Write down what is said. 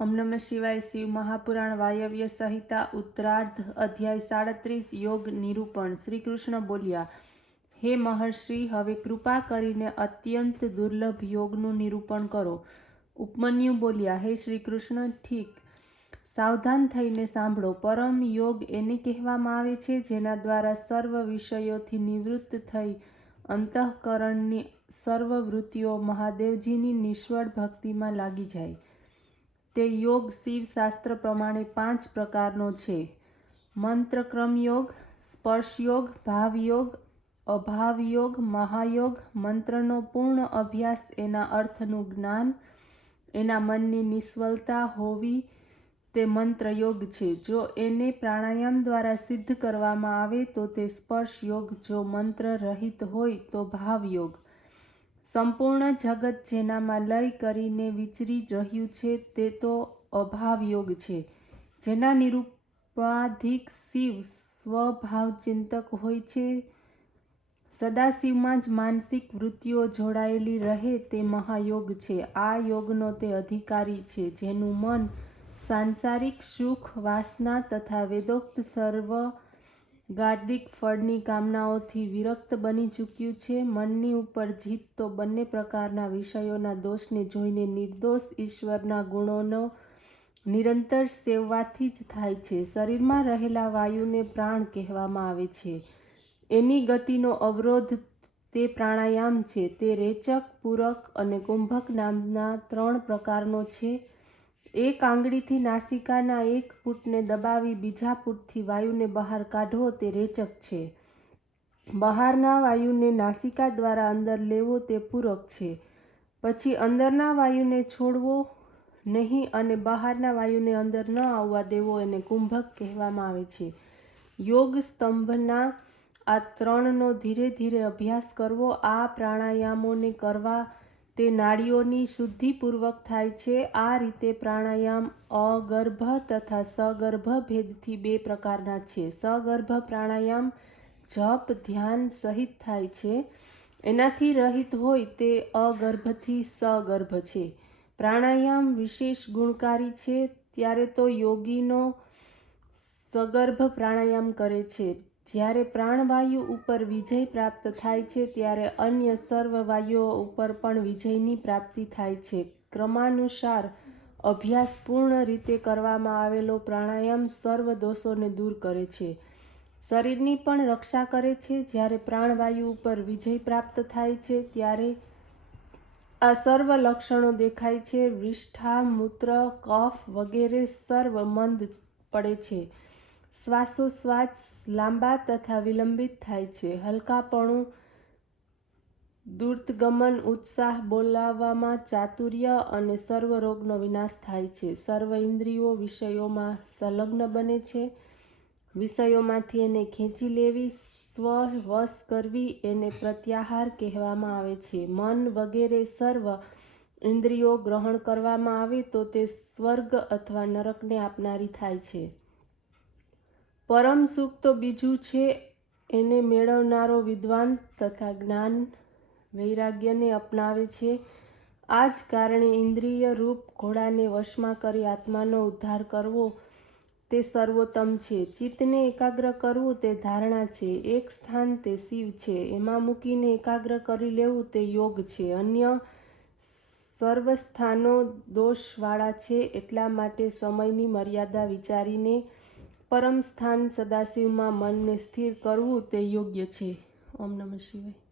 ओम नमः शिवाय। शिव महापुराण वायव्य संहिता उत्तरार्ध अध्याय 37 योग निरूपण। श्री कृष्ण बोल्या, हे महर्षि, हवे कृपा करीने अत्यंत दुर्लभ योगનું નિરૂપણ કરો। ઉપમન્યુ બોલ્યા, હે શ્રી કૃષ્ણ, ઠીક, સાવધાન થઈને સાંભળો। પરમ યોગ એને કહેવામાં આવે છે જેના દ્વારા સર્વ વિષયોથી નિવૃત્ત થઈ અંતઃકરણની સર્વ વૃત્તિઓ મહાદેવજીની નિષ્ફળ ભક્તિમાં લાગી જાય। તે યોગ શિવ શાસ્ત્ર પ્રમાણે 5 પ્રકારનો છે: મંત્રક્રમ યોગ, સ્પર્શ યોગ, ભાવ યોગ, અભાવ યોગ, મહાયોગ, મંત્રનો પૂર્ણ અભ્યાસ, એના અર્થનું જ્ઞાન, એના મનની નિષ્ફળતા હોવી તે મંત્ર યોગ છે। જો એને પ્રાણાયામ દ્વારા સિદ્ધ કરવામાં આવે તો તે સ્પર્શ યોગ, જો મંત્ર રહિત હોય તો ભાવ યોગ। સંપૂર્ણ જગત જેનામાં લય કરીને વિચરી રહ્યું છે તે તો અભાવ યોગ છે। જેના નિરૂપાધિક શિવ સ્વભાવ ચિંતક હોય છે, સદાશિવમાં જ માનસિક વૃત્તિઓ જોડાયેલી રહે તે મહાયોગ છે। આ યોગનો તે અધિકારી છે જેનું મન સાંસારિક સુખ, વાસના તથા વેદોક્ત સર્વ ગાર્દિક ફળની કામનાઓથી વિરક્ત બની ચૂક્યું છે। મનની ઉપર જીત તો બંને પ્રકારના વિષયોના દોષને જોઈને નિર્દોષ ઈશ્વરના ગુણોનો નિરંતર સેવવાથી જ થાય છે। શરીરમાં રહેલા વાયુને પ્રાણ કહેવામાં આવે છે। એની ગતિનો અવરોધ તે પ્રાણાયામ છે। તે રેચક, પૂરક અને કુંભક નામના 3 પ્રકારનો છે। એક આંગળીથી નાસિકાના એક પુટને દબાવી બીજા પુટથી વાયુને બહાર કાઢવો તે રેચક છે। બહારના વાયુને નાસિકા દ્વારા અંદર લેવો તે પૂરક છે। પછી અંદરના વાયુને છોડવો નહીં અને બહારના વાયુને અંદર ન આવવા દેવો એને કુંભક કહેવામાં આવે છે। યોગ સ્તંભના આ 3નો ધીરે ધીરે અભ્યાસ કરવો। આ પ્રાણાયામોને કરવા તે નાડીઓની શુદ્ધિપૂર્વક થાય છે। આ રીતે પ્રાણાયામ અગર્ભ તથા સગર્ભ ભેદથી 2 પ્રકારના છે। સગર્ભ પ્રાણાયામ જપ ધ્યાન સહિત થાય છે, એનાથી રહિત હોય તે અગર્ભથી સગર્ભ છે। પ્રાણાયામ વિશેષ ગુણકારી છે ત્યારે તો યોગીનો સગર્ભ પ્રાણાયામ કરે છે। જ્યારે પ્રાણવાયુ ઉપર વિજય પ્રાપ્ત થાય છે ત્યારે અન્ય સર્વ વાયુઓ ઉપર પણ વિજયની પ્રાપ્તિ થાય છે। ક્રમાનુસાર અભ્યાસ પૂર્ણ રીતે કરવામાં આવેલો પ્રાણાયામ સર્વ દોષોને દૂર કરે છે, શરીરની પણ રક્ષા કરે છે। જ્યારે પ્રાણવાયુ ઉપર વિજય પ્રાપ્ત થાય છે ત્યારે આ સર્વ લક્ષણો દેખાય છે। વિષ્ઠા, મૂત્ર, કફ વગેરે સર્વ મંદ પડે છે। શ્વાસોશ્વાસ લાંબા તથા વિલંબિત થાય છે। હલકાપણું, દુર્તગમન, ઉત્સાહ, બોલાવવામાં ચાતુર્ય અને સર્વ રોગનો વિનાશ થાય છે। સર્વ ઇન્દ્રિયો વિષયોમાં સંલગ્ન બને છે। વિષયોમાંથી એને ખેંચી લેવી, સ્વ વશ કરવી એને પ્રત્યાહાર કહેવામાં આવે છે। મન વગેરે સર્વ ઇન્દ્રિયો ગ્રહણ કરવામાં આવે તો તે સ્વર્ગ અથવા નરકને આપનારી થાય છે। પરમ સુખ તો બીજું છે, એને મેળવનારો વિદ્વાન તથા જ્ઞાન વૈરાગ્યને અપનાવે છે। આ જ કારણે ઇન્દ્રિય રૂપ ઘોડાને વશમાં કરી આત્માનો ઉદ્ધાર કરવો તે સર્વોત્તમ છે। ચિત્તને એકાગ્ર કરવું તે ધારણા છે। એક સ્થાન તે શિવ છે, એમાં મૂકીને એકાગ્ર કરી લેવું તે યોગ છે। અન્ય સર્વ સ્થાનો દોષવાળા છે, એટલા માટે સમયની મર્યાદા વિચારીને પરમ સ્થાન સદાશિવમાં મનને સ્થિર કરવું તે યોગ્ય છે। ઓમ નમઃ શિવાય।